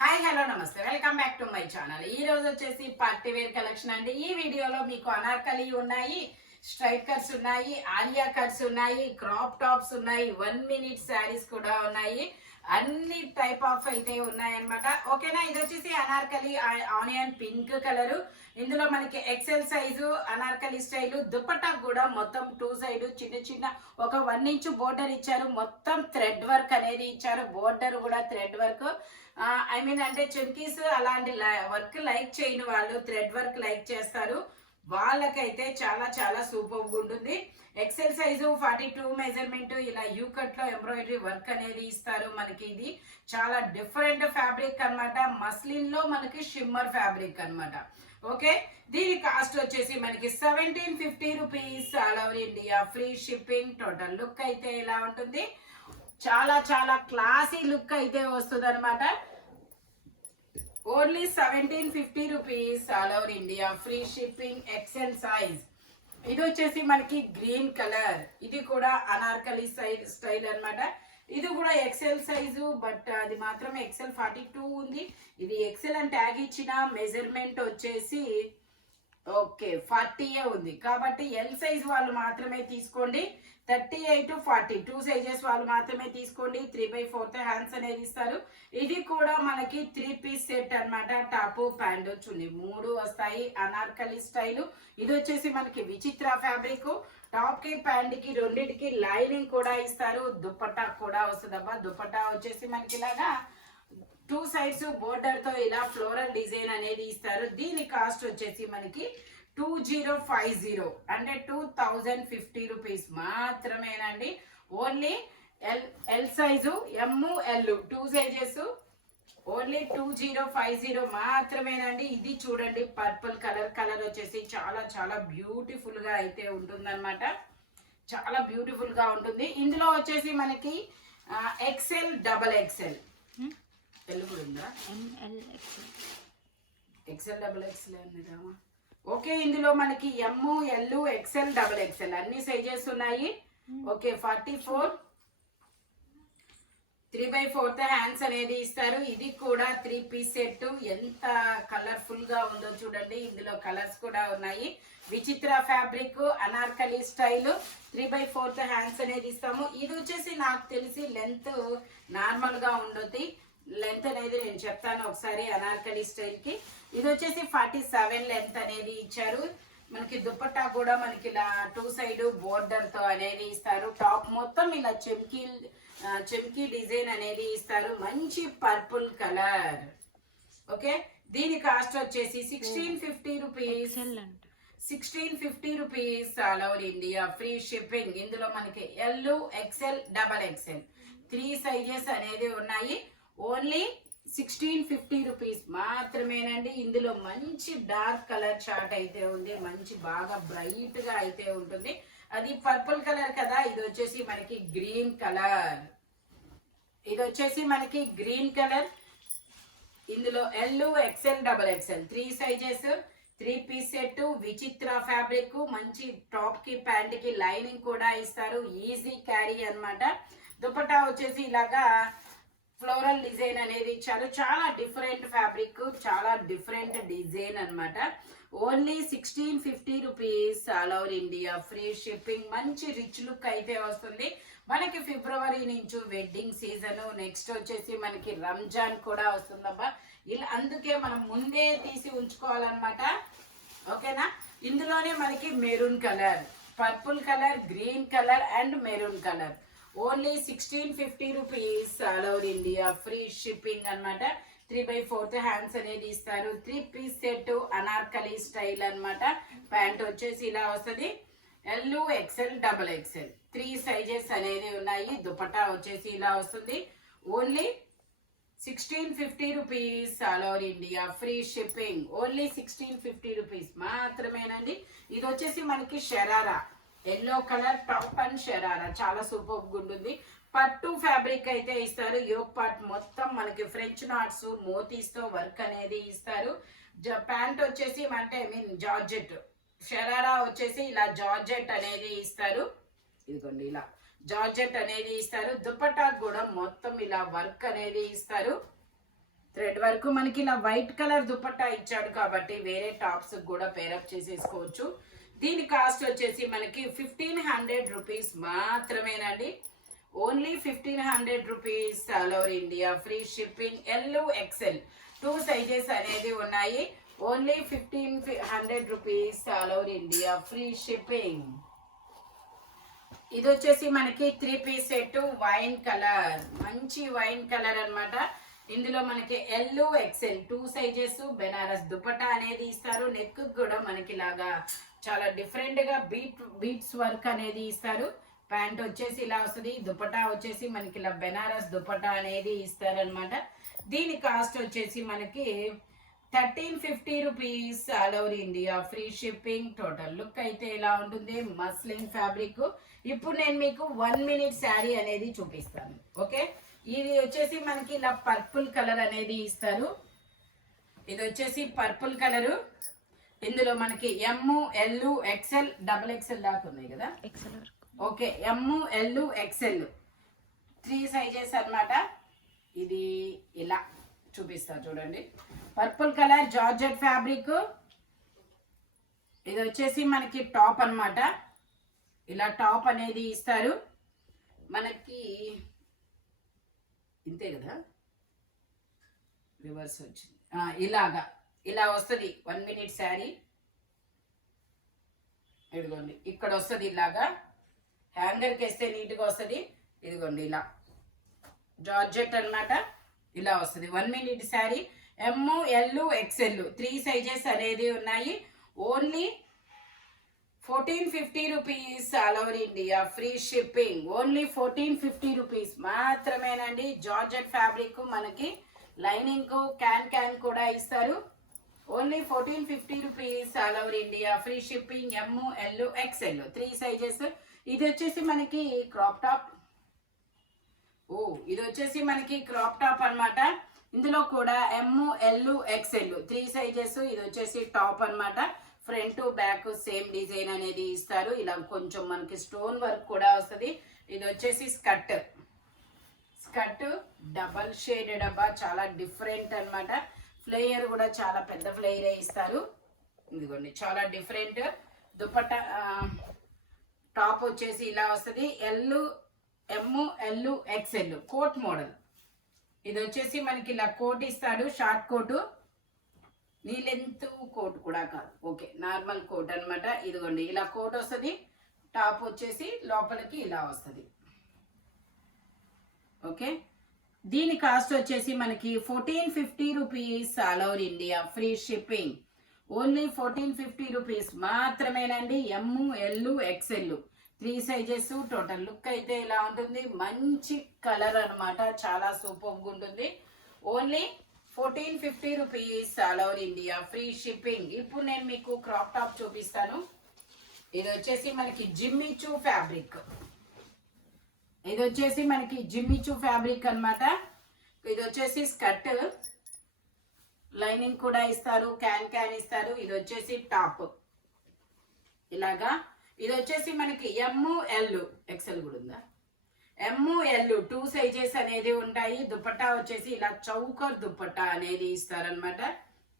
Hi hello నమస్తే welcome back to my channel. ఈ రోజు వచ్చేసి పార్టీ వేర్ కలెక్షన్ అండి. ఈ వీడియోలో మీకు అనార్కలి ఉన్నాయి, స్ట్రైట్ కట్స్ ఉన్నాయి, ఆలియా కట్స్ ఉన్నాయి, క్రాప్ టాప్స్ ఉన్నాయి, 1 మినిట్ శారీస్ కూడా ఉన్నాయి. అన్ని టైప్ ఆఫ్ అయితే ఉన్నాయన్నమాట. ఓకేనా, ఇది వచ్చేసి అనార్కలి ఆనియన్ పింక్ కలర్. ఇందులో మనకి XL size Anarkali style. Dupatta కూడా మొత్తం 2 సైడ్ చిన్న చిన్న ఒక 1 ఇంచ్ బోర్డర్ ఇచ్చారు. మొత్తం థ్రెడ్ వర్క్ అనేది ఇచ్చారు. బోర్డర్ కూడా థ్రెడ్ వర్క్. ఐ మీన్ అంటే చెమ్కీస్ అలాంటి వర్క్ లైక్ చేయని వాళ్ళు థ్రెడ్ వర్క్ లైక్ చేస్తారు. వాళ్ళకైతే చాలా చాలా సూపర్గా ఉంటుంది. XL size 42 measurement. ఇలా యూ కట్ లో ఎంబ్రాయిడరీ వర్క్ అనేది ఇస్తారు. మనకి ఇది చాలా డిఫరెంట్ ఫ్యాబ్రిక్ అన్నమాట. మస్లిన్ లో మనకి షిమ్మర్ ఫ్యాబ్రిక్ అన్నమాట. ఓకే, దీని కాస్ట్ వచ్చేసి మనకి 1750 rupees. All over India free shipping. Total look అయితే ఇలా ఉంటుంది. చాలా చాలా క్లాసీ లుక్ అయితే వస్తుంది అనమాట. Only 1750 rupees. All over India free shipping. XL size. ఇది వచ్చేసి మనకి గ్రీన్ కలర్. ఇది కూడా అనార్కలి స్టైల్ అన్నమాట. ఇది కూడా ఎక్సెల్ సైజు, బట్ అది మాత్రం ఎక్సెల్ 42 ఉంది. ఇది ఎక్సెల్ అని ట్యాగ్ ఇచ్చిన మెజర్మెంట్ వచ్చేసి ఓకే 40 ఉంది. కాబట్టి ఎల్ సైజ్ వాళ్ళు మాత్రమే తీసుకోండి. 38 to 40 2 సైజెస్ వాళ్ళు మాత్రమే తీసుకోండి. 3/4 హ్యాండ్స్ అనేది ఇస్తారు. ఇది కూడా మనకి 3 పీస్ సెట్ అన్నమాట. టాప్ ప్యాంట్ చున్నీ 3 వస్తాయి. అనార్కలి స్టైల్. ఇది వచ్చేసి మనకి విచిత్ర ఫ్యాబ్రిక్. టాప్ కి ప్యాంట్ కి రెండింటికి లైనింగ్ కూడా ఇస్తారు. దుపట్టా కూడా వస్తుందబ్బా. దుపట్టా వచ్చేసి మనకి ఇలాగా 2 సైడ్స్ బోర్డర్ తో ఇలా ఫ్లోరల్ డిజైన్ అనేది ఇస్తారు. దీని కాస్ట్ వచ్చేసి మనకి 2050 అంటే 2050 రూపీస్ మాత్రమేనండి. ఓన్లీ ఎల్ సైజు, ఎమ్, ఎల్ 2 సైజెస్. ఓన్లీ 2050 మాత్రమేనండి. ఇది చూడండి పర్పుల్ కలర్ వచ్చేసి చాలా చాలా బ్యూటిఫుల్ గా అయితే ఉంటుందన్నమాట. చాలా బ్యూటిఫుల్ గా ఉంటుంది. ఇందులో వచ్చేసి మనకి ఎక్సెల్, డబల్ ఎక్సెల్ తెలుగు ఉందా? ఎక్సెల్ డబల్ ఎక్సెల్ అన్నదామా. ఓకే, ఇందులో మనకి M, L, XL, double XL అన్ని సైజెస్ ఉన్నాయి. ఓకే, 44 3/4 హ్యాండ్స్ అనేది ఇస్తారు. ఇది కూడా 3 పీస్ సెట్. ఎంత కలర్ఫుల్ గా ఉందో చూడండి. ఇందులో కలర్స్ కూడా ఉన్నాయి. విచిత్ర ఫ్యాబ్రిక్, అనార్కలి స్టైల్. 3/4 హ్యాండ్స్ అనేది ఇస్తాము. ఇది వచ్చేసి నాకు తెలిసి లెంత్ నార్మల్ గా ఉండొద్ది. లెంత్ అనేది నేను చెప్తాను ఒకసారి. అనార్కలి స్టైల్ కి ఇది వచ్చేసి 47 లెంత్ అనేది ఇచ్చారు. మనకి దుపట్టా కూడా మనకి ఇలా 2 సైడ్ బోర్డర్ తో అనేది ఇస్తారు. టాప్ మొత్తం ఇలా చెమ్కీ డిజైన్ అనేది ఇస్తారు. మంచి పర్పుల్ కలర్. ఓకే, దీని కాస్ట్ వచ్చేసి 1650 rupees. 1650 rupees. All over India free shipping. ఇందులో మనకి L, XL, double XL 3 sizes అనేది ఉన్నాయి. ఓన్లీ 1650 రూపీస్ మాత్రమేనండి. ఇందులో మంచి డార్క్ కలర్ చార్ట్ అయితే ఉంది. మంచి బాగా బ్రైట్ గా అయితే ఉంటుంది. అది పర్పుల్ కలర్ కదా. ఇది వచ్చేసి మనకి గ్రీన్ కలర్. ఇది వచ్చేసి మనకి గ్రీన్ కలర్. ఇందులో L, XL, double XL 3 sizes. 3 piece set. Vichitra fabric. మంచి టాప్ కి ప్యాంట్ కి లైనింగ్ కూడా ఇస్తారు. ఈజీ క్యారీ అన్నమాట. దుపట్టా వచ్చేసి ఇలాగా ఫ్లోరల్ డిజైన్ అనేది ఇచ్చారు. చాలా డిఫరెంట్ ఫ్యాబ్రిక్, చాలా డిఫరెంట్ డిజైన్ అన్నమాట. Only 1650 rupees. All over India free shipping. మంచి రిచ్ లుక్ అయితే వస్తుంది. మనకి ఫిబ్రవరి నుంచి వెడ్డింగ్ సీజన్. నెక్స్ట్ వచ్చేసి మనకి రంజాన్ కూడా వస్తుందబ్బా. ఇలా అందుకే మనం ముందే తీసి ఉంచుకోవాలన్నమాట. ఓకేనా, ఇందులోనే మనకి maroon colour, purple colour, green colour and maroon colour. Only 1650 rupees. All over India free shipping అన్నమాట. 3/4 హ్యాండ్స్ అనేది ఇస్తారు. 3 పీస్ సెట్. అనార్కలి స్టైల్ అన్నమాట. ప్యాంట్ వచ్చేసి ఇలా వస్తుంది. L, XL, double XL 3 sizes అనేది ఉన్నాయి. దుపట్టా వచ్చేసి ఇలా వస్తుంది. Only 1650 rupees. All over India free shipping. Only 1650 rupees మాత్రమేనండి. ఇది వచ్చేసి మనకి sharara yellow colour top and sharara. చాలా సూపర్ ఉంటుంది. పట్టు ఫ్యాబ్రిక్ అయితే ఇస్తారు. యోక్ పార్ట్ మొత్తం మనకి ఫ్రెంచ్ నాట్స్ మోతీస్ తో వర్క్ అనేది ఇస్తారు. ప్యాంట్ వచ్చేసి అంటే ఐ మీన్ జార్జెట్. షరారా వచ్చేసి ఇలా జార్జెట్ అనేది ఇస్తారు. ఇదిగోండి ఇలా జార్జెట్ అనేది ఇస్తారు. దుపట్టా కూడా మొత్తం ఇలా వర్క్ అనేది ఇస్తారు. థ్రెడ్ వరకు మనకి ఇలా వైట్ కలర్ దుపట్టా ఇచ్చాడు కాబట్టి వేరే టాప్స్ కూడా పేరప్ చేసేసుకోవచ్చు. దీని కాస్ట్ వచ్చేసి మనకి 1500 రూపీస్ మాత్రమేనండి. Only 1500 rupees all over India, free shipping. L XL 2 sizes అనేది ఉన్నాయి. Only 1500 rupees all over India, free shipping. ఇది వచ్చేసి మనకి 3 పీస్ సెట్, వైన్ కలర్, మంచి వైన్ కలర్ అన్నమాట. ఇందులో మనకి L XL 2 sizes, Banaras dupatta అనేది ఇస్తారు. నెక్ కూడా మనకి లాగా చాలా డిఫరెంట్ గా బీట్స్ వర్క్ అనేది ఇస్తారు. ప్యాంట్ వచ్చేసి ఇలా వస్తుంది, దుపట్టా వచ్చేసి మనకి ఇలా బెనారస్ దుపట్టా అనేది ఇస్తారనమాట. దీని కాస్ట్ వచ్చేసి మనకి 1350 rupees all over India, free shipping. Total look అయితే ఇలా ఉంటుంది, మస్లిన్ ఫ్యాబ్రిక్. ఇప్పుడు నేను మీకు 1 మినిట్ శారీ అనేది చూపిస్తాను. ఓకే, ఇది వచ్చేసి మనకి ఇలా పర్పుల్ కలర్ అనేది ఇస్తారు. ఇది వచ్చేసి పర్పుల్ కలరు. ఇందులో మనకి M, L, XL, double XL దాకా ఉన్నాయి కదా. ఓకే, ఎమ్, ఎల్, ఎక్సెల్ 3 సైజెస్ అన్నమాట. ఇది ఇలా చూపిస్తా చూడండి. Purple colour georgette fabric. ఇది వచ్చేసి మనకి టాప్ అన్నమాట. ఇలా టాప్ అనేది ఇస్తారు మనకి. ఇంతే కదా, రివర్స్ వచ్చింది. ఇలాగా ఇలా వస్తుంది 1 మినిట్ శారీ. ఇదిగోండి ఇక్కడ వస్తుంది ఇలాగా, హ్యాంగర్కి వేస్తే నీట్గా వస్తుంది. ఇదిగోండి ఇలా జార్జెట్ అన్నమాట. ఇలా వస్తుంది 1 minute sari. M, L, XL 3 sizes అనేది ఉన్నాయి. Only 1450 rupees all over India, free shipping. Only 1450 rupees మాత్రమేనండి. జార్జెట్ ఫ్యాబ్రిక్, మనకి లైనింగ్ క్యాన్ కూడా ఇస్తారు. Only 1450 rupees all over India, free shipping. M, L, XL 3 sizes. ఇది వచ్చేసి మనకి క్రాప్ టాప్. ఇది వచ్చేసి మనకి క్రాప్ టాప్ అన్నమాట. ఇందులో కూడా ఎమ్, ఎల్, ఎక్సెల్ 3 సైజెస్. ఇది వచ్చేసి టాప్ అన్నమాట. ఫ్రంట్ బ్యాక్ సేమ్ డిజైన్ అనేది ఇస్తారు. ఇలా కొంచెం మనకి స్టోన్ వర్క్ కూడా వస్తుంది. ఇది వచ్చేసి స్కర్ట్ డబల్ షేడ్ డబ్బా, చాలా డిఫరెంట్ అన్నమాట. ఫ్లేయర్ కూడా చాలా పెద్ద ఫ్లేయరే ఇస్తారు. ఇదిగోండి చాలా డిఫరెంట్. దుపట్టా టాప్ వచ్చేసి ఇలా వస్తుంది. M, L, XL coat model. ఇది వచ్చేసి మనకి ఇలా కోట్ ఇస్తాడు, short coat. Knee length coat కూడా కాదు, ఓకే, నార్మల్ కోట్ అన్నమాట. ఇదిగోండి ఇలా కోట్ వస్తుంది. టాప్ వచ్చేసి లోపలికి ఇలా వస్తుంది. ఓకే, దీని కాస్ట్ వచ్చేసి మనకి 1450 rupees all over India, free shipping. Only 1450 rupees మాత్రమేనండి. M, L, XL 3 sizes. Total look అయితే ఇలా ఉంటుంది. మంచి కలర్ అన్నమాట, చాలా సూపర్గా ఉంటుంది. Only 1450 rupees all over India, free shipping. ఇప్పుడు నేను మీకు క్రాప్ టాప్ చూపిస్తాను. ఇది వచ్చేసి మనకి జిమ్మిచూ ఫ్యాబ్రిక్. ఇది వచ్చేసి మనకి జిమ్మిచూ ఫ్యాబ్రిక్ అన్నమాట. ఇది వచ్చేసి స్కర్ట్, లైనింగ్ కూడా ఇస్తారు, క్యాన్ ఇస్తారు. ఇది వచ్చేసి టాప్ ఇలాగా. ఇది వచ్చేసి మనకి ఎమ్, ఎల్, ఎక్సెల్ కూడా ఉందా. ఎమ్, ఎల్ 2 సైజెస్ అనేది ఉంటాయి. దుపట్టా వచ్చేసి ఇలా చౌకర్ దుపట్టా అనేది ఇస్తారనమాట.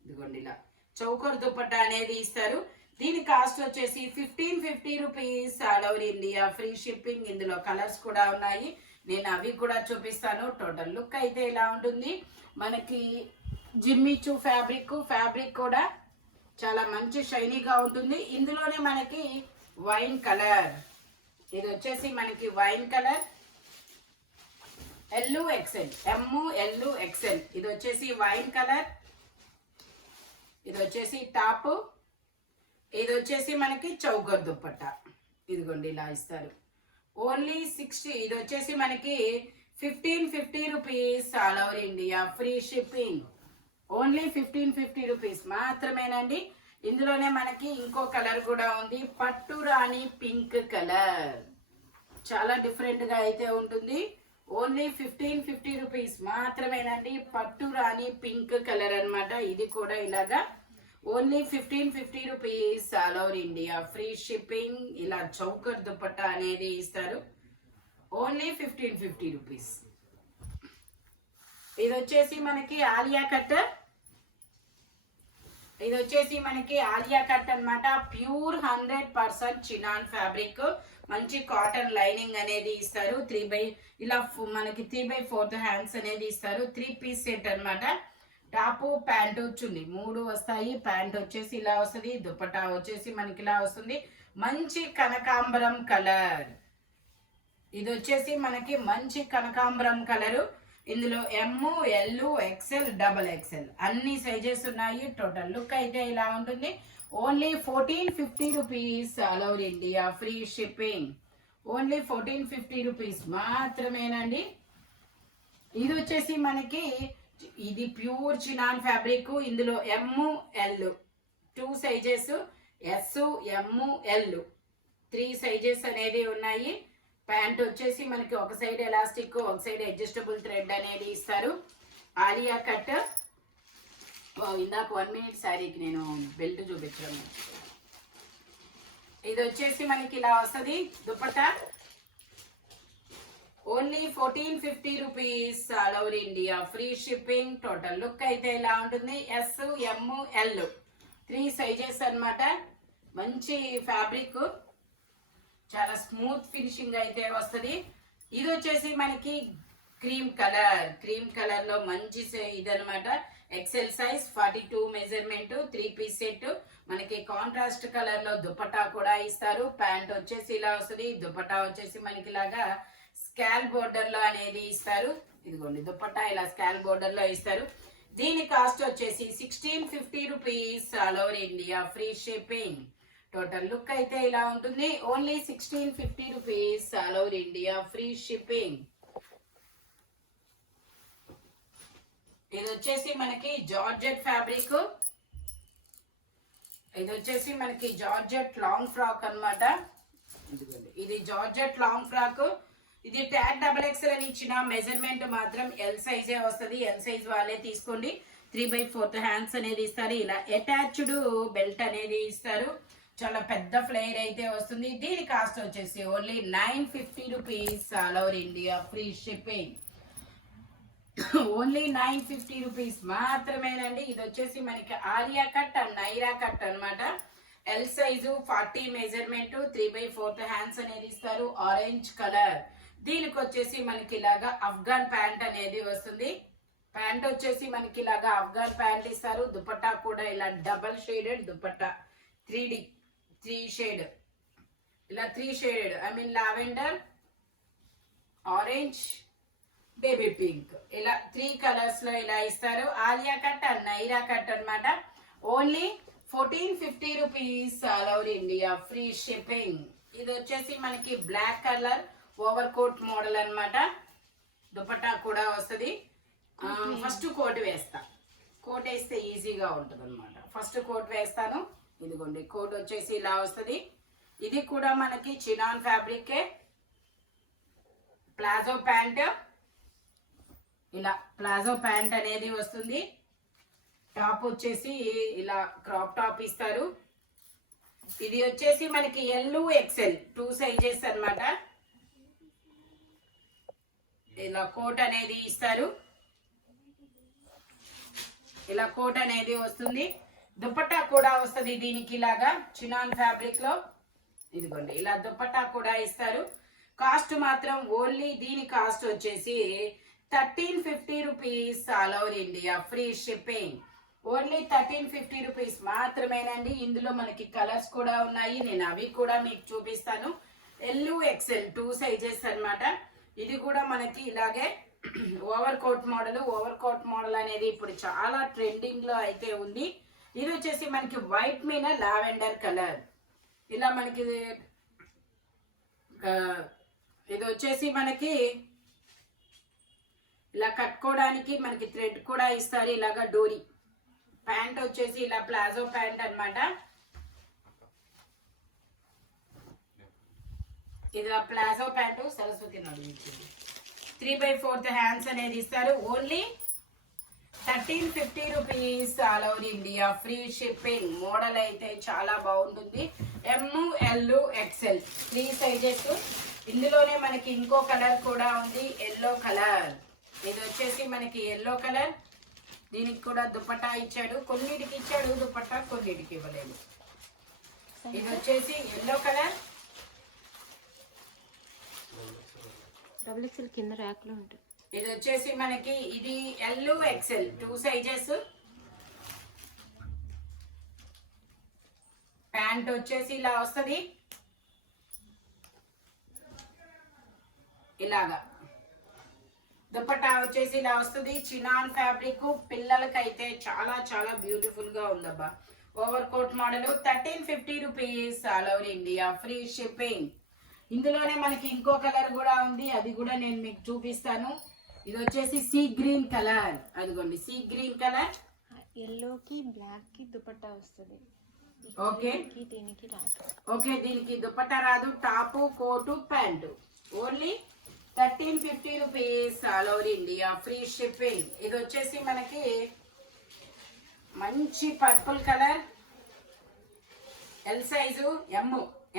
ఇదిగోండి ఇలా చౌకర్ దుపట్టా అనేది ఇస్తారు. దీని కాస్ట్ వచ్చేసి 1550 rupees all over India, free shipping. ఇందులో కలర్స్ కూడా ఉన్నాయి, నేను అవి కూడా చూపిస్తాను. టోటల్ లుక్ అయితే ఇలా ఉంటుంది. మనకి జిమ్మిచూ ఫ్యాబ్రిక్ కూడా చాలా మంచి షైనీగా ఉంటుంది. ఇందులోనే మనకి వైన్ కలర్. ఇది వచ్చేసి మనకి వైన్ కలర్. ఎల్, ఎక్సెల్, ఎమ్, ఎల్, ఎక్సెల్. ఇది వచ్చేసి వైన్ కలర్. ఇది వచ్చేసి టాప్. ఇది వచ్చేసి మనకి చౌకర్ దుపట్టా. ఇదిగోండి ఇలా ఇస్తారు. ఓన్లీ 60. ఇది వచ్చేసి మనకి 1550 rupees all over India, free shipping. Only 1550 rupees మాత్రమేనండి. ఇందులోనే మనకి ఇంకో కలర్ కూడా ఉంది, పట్టు రాణి పింక్ కలర్. చాలా డిఫరెంట్ గా అయితే ఉంటుంది. ఓన్లీ 1550 రూపీస్ మాత్రమేనండి. పట్టు రాణి పింక్ కలర్ అన్నమాట. ఇది కూడా ఇలాగా only 1550 rupees all over India, free shipping. ఇలా చౌకర్ దుపట్టా అనేది ఇస్తారు. Only 1550 rupees. ఇది వచ్చేసి మనకి ఆలియా కట్. ఇది వచ్చేసి మనకి ఆలియా కట్ అన్నమాట. Pure 100% chinon fabric. మంచి కాటన్ లైనింగ్ అనేది ఇస్తారు. ఇలా మనకి 3/4 హ్యాండ్స్ అనేది ఇస్తారు. 3 పీస్ సెట్ అన్నమాట. టాపు ప్యాంటు చున్నీ 3 వస్తాయి. ప్యాంట్ వచ్చేసి ఇలా వస్తుంది. దుపట్టా వచ్చేసి మనకి ఇలా వస్తుంది. మంచి కనకాంబరం కలర్. ఇది వచ్చేసి మనకి మంచి కనకాంబరం కలరు. ఇందులో ఎమ్, ఎల్, ఎక్సెల్, XXL అన్ని సైజెస్ ఉన్నాయి. టోటల్ లుక్ అయితే ఇలా ఉంటుంది. Only 1450 rupees all over India, free shipping. Only 1450 rupees మాత్రమేనండి. ఇది వచ్చేసి మనకి ఇది ప్యూర్ చినాన్ ఫ్యాబ్రిక్. ఇందులో M, L 2 sizes, S, M, L 3 sizes అనేది ఉన్నాయి. ప్యాంట్ వచ్చేసి మనకి ఒక సైడ్ ఎలాస్టిక్, ఒక సైడ్ అడ్జస్టబుల్ థ్రెడ్ అనేది ఇస్తారు. ఆలియా కట్. ఇందాక 1 మినిట్ శారీకి నేను బెల్ట్ చూపించాను. ఇది వచ్చేసి మనకి ఇలా వస్తుంది. Dupatta only 1450 rupees all over India, free shipping. Total look అయితే ఇలా ఉంటుంది. ఎస్, ఎమ్, ఎల్ 3 సైజెస్ అన్నమాట. మంచి ఫ్యాబ్రిక్, చాలా స్మూత్ ఫినిషింగ్ అయితే వస్తుంది. ఇది వచ్చేసి మనకి క్రీమ్ కలర్ లో మంచి ఇదనమాట. XL size, 42 measurement, 3 piece set. మనకి కాంట్రాస్ట్ కలర్ లో దుపట్టా కూడా ఇస్తారు. ప్యాంట్ వచ్చేసి ఇలా వస్తుంది. దుపట్టా వచ్చేసి మనకి ఇలాగా స్కాల్ బోర్డర్ లో అనేది ఇస్తారు. ఇదిగోండి దుపట్టా ఇలా స్కాల్ బోర్డర్ లో ఇస్తారు. దీని కాస్ట్ వచ్చేసి 1650 rupees all over India, free shipping. Total look అయితే ఇలా ఉంటుంది. Only 1650 rupees all over India, free shipping. ఇది వచ్చేసి మనకి జార్జెట్ ఫ్యాబ్రిక్. ఇది వచ్చేసి మనకి జార్జెట్ లాంగ్ ఫ్రాక్ అన్నమాట. ఇది జార్జెట్ లాంగ్ ఫ్రాక్. ఇది ట్యాగ్ XXL అని ఇచ్చిన మెజర్మెంట్ మాత్రం ఎల్ సైజే వస్తుంది. ఎల్ సైజ్ వాళ్ళే తీసుకోండి. 3/4 హ్యాండ్స్ అనేది ఇస్తారు. ఇలా అటాచ్డ్ బెల్ట్ అనేది ఇస్తారు. చాలా పెద్ద ఫ్లేర్ అయితే వస్తుంది. దీని కాస్ట్ వచ్చేసి only 950 rupees all over India, free shipping. Only 950 rupees మాత్రమేనండి. ఇది వచ్చేసి మనకి Alia cut and Naira cut అన్నమాట. ఎల్ సైజు, 40 మెజర్మెంట్, 3/4 హ్యాండ్స్ అనేది ఇస్తారు. Orange colour. దీనికి వచ్చేసి మనకి ఇలాగా అఫ్ఘాన్ ప్యాంట్ అనేది వస్తుంది. ప్యాంట్ వచ్చేసి మనకి ఇలాగా అఫ్ఘాన్ ప్యాంట్ ఇస్తారు. దుపట్టా కూడా ఇలా డబల్ షేడెడ్ దుపట్టా, 3 షేడ్, ఇలా 3 shaded, I mean lavender, orange, baby pink, ఇలా 3 కలర్స్ లో ఇలా ఇస్తారు. Alia cut and Naira cut అన్నమాట. Only 1450 rupees all over India, free shipping. ఇది వచ్చేసి మనకి black colour over coat model అన్నమాట. దుపట్టా కూడా వస్తుంది. ఫస్ట్ కోట్ వేస్తా. కోట్ వేస్తే ఈజీగా ఉంటుంది అనమాట. ఫస్ట్ కోట్ వేస్తాను. ఇదిగోండి కోట్ వచ్చేసి ఇలా వస్తుంది. ఇది కూడా మనకి చినాన్ ఫ్యాబ్రికే. ప్లాజో ప్యాంట్, ఇలా ప్లాజో ప్యాంట్ అనేది వస్తుంది. టాప్ వచ్చేసి ఇలా క్రాప్ టాప్ ఇస్తారు. ఇది వచ్చేసి మనకి ఎల్, ఎక్సెల్ 2 సైజెస్ అన్నమాట. ఇలా కోట్ అనేది ఇస్తారు. ఇలా కోట్ అనేది వస్తుంది. దుపట్టా కూడా వస్తుంది దీనికి ఇలాగా చినాన్ ఫ్యాబ్రిక్ లో. ఇదిగోండి ఇలా దుపట్టా కూడా ఇస్తారు. కాస్ట్ మాత్రం ఓన్లీ దీని కాస్ట్ వచ్చేసి 1350 rupees all over India, free shipping. Only 1350 rupees మాత్రమేనండి. ఇందులో మనకి కలర్స్ కూడా ఉన్నాయి. నేను అవి కూడా మీకు చూపిస్తాను. ఎల్, ఎక్సెల్ 2 సైజెస్ అన్నమాట. ఇది కూడా మనకి ఇలాగే ఓవర్ కోట్ మోడల్ అనేది ఇప్పుడు చాలా ట్రెండింగ్ లో అయితే ఉంది. ఇది వచ్చేసి మనకి వైట్ మీద లావెండర్ కలర్. ఇలా మనకి ఇది వచ్చేసి మనకి ఇలా కట్టుకోవడానికి మనకి థ్రెడ్ కూడా ఇస్తారు. ఇలాగా డోరీ. ప్యాంట్ వచ్చేసి ఇలా ప్లాజో ప్యాంట్ అన్నమాట. ఇది ప్లాజో ప్యాంటు సరస్వతి నడిచింది. 3/4 హ్యాండ్స్ అనేది ఇస్తారు. Only 1350 rupees all over India, free shipping. Model అయితే చాలా బాగుంటుంది. ఎమ్, ఎల్, ఎక్సెల్ 3 సైజెస్. ఇందులోనే మనకి ఇంకో కలర్ కూడా ఉంది, ఎల్లో కలర్. ఇది వచ్చేసి మనకి ఎల్లో కలర్, దీనికి కూడా దుపట్టా ఇచ్చాడు. కొన్నిటికి ఇచ్చాడు దుపట్టా, కొన్నిటికి ఇవ్వలేదు. ఇది వచ్చేసి ఎల్లో కలర్, డబుల్ ఎక్స్ఎల్ కింద ర్యాక్ లో ఉంటుంది. ఇది వచ్చేసి మనకి ఇది ఎల్ ఎక్స్ఎల్ 2 సైజెస్. ప్యాంట్ వచ్చేసి ఇలా వస్తుంది, ఇలాగా. దుపట్టా వచ్చేసి ఇలా వస్తుంది, చినాన్ ఫ్యాబ్రిక్. పిల్లలకైతే చాలా చాలా బ్యూటిఫుల్ గా ఉందబ్బా. Over coat model. 1350 rupees, all over India, free shipping. ఇందులోనే మనకి ఇంకో కలర్ కూడా ఉంది, అది కూడా నేను మీకు చూపిస్తాను. ఇది వచ్చేసి సీ గ్రీన్ కలర్, అదిగోండి సీ గ్రీన్ కలర్. ఎల్లోకి బ్లాక్ కి దుపట్టా వస్తుంది. ఓకే, దీనికి రాదు. ఓకే, దీనికి దుపట్టా రాదు. Top, coat, pant. Only 1350 rupees, all over India, free shipping. ఇది వచ్చేసి మనకి మంచి purple colour, L size,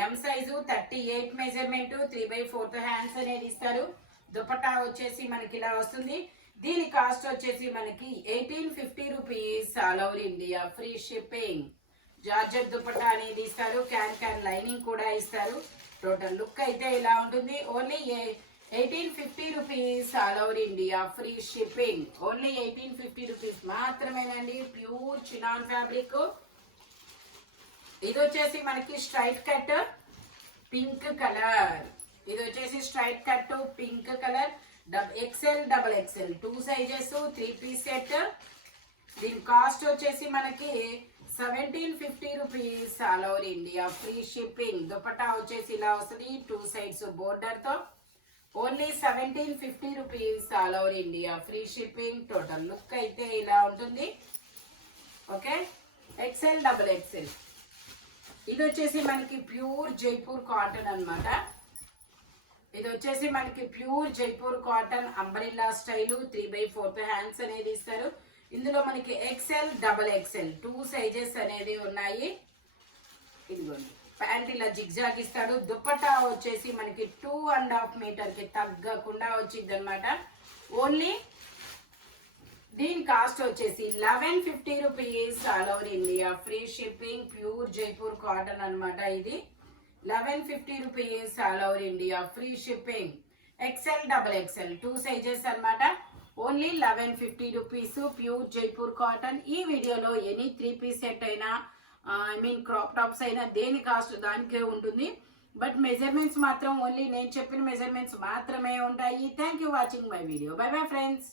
M size, 38 measurement, 3/4 hands అనేది ఇస్తారు. దుపట్టా వచ్చేసి మనకి ఇలా వస్తుంది. దీని కాస్ట్ వచ్చేసి మనకి 1850 rupees, all over India, free shipping. Georgette dupatta అనేది ఇస్తారు, క్యాన్ లైనింగ్ కూడా ఇస్తారు. టోటల్ లుక్ అయితే ఇలా ఉంటుంది. Only 1850 rupees, all over India, free shipping. Only 1850 rupees మాత్రమేనండి. Pure chinon fabric. ఇది వచ్చేసి మనకి స్ట్రైట్ కట్ పింక్ కలర్. ఇది వచ్చేసి straight cut pink colour, XL, double XL 2 sizes, 3 piece set. దీని కాస్ట్ వచ్చేసి మనకి 1750 rupees, all over India, free shipping. Dupatta వచ్చేసి ఇలా వస్తుంది, 2 సైడ్స్ బోర్డర్ తో. Only 1750 rupees, all over India, free shipping. Total look అయితే ఇలా ఉంటుంది. Okay, XL, double XL. ఇది వచ్చేసి మనకి ప్యూర్ జైపూర్ కాటన్ అన్నమాట. ఇది వచ్చేసి మనకి pure Jaipur cotton umbrella style, 3/4 hands అనేది ఇస్తారు. ఇందులో మనకి ఎక్సెల్, డబుల్ ఎక్సెల్ 2 సైజెస్ అనేది ఉన్నాయి. ఇదిగోండి, ప్యాంట్ ఇలా జిగ్జాగ్ ఇస్తాడు. దుపట్టా వచ్చేసి మనకి 2.5 మీటర్కి తగ్గకుండా వచ్చింది అనమాట. ఓన్లీ దీని కాస్ట్ వచ్చేసి 1150 rupees, all over India, free shipping. Pure Jaipur cotton అనమాట ఇది. 1150 rupees, all over India, free shipping. XL, double XL 2 sizes అనమాట. Only 1150 rupees, pure Jaipur cotton. ఈ వీడియోలో ఎనీ 3 పీస్ సెట్ అయినా, క్రాప్ టాప్స్ అయినా దేని కాస్ట్ దానికే ఉంటుంది. బట్ మెజర్మెంట్స్ మాత్రం ఓన్లీ నేను చెప్పిన మెజర్మెంట్స్ మాత్రమే ఉంటాయి. Thank you watching my video. By bye friends.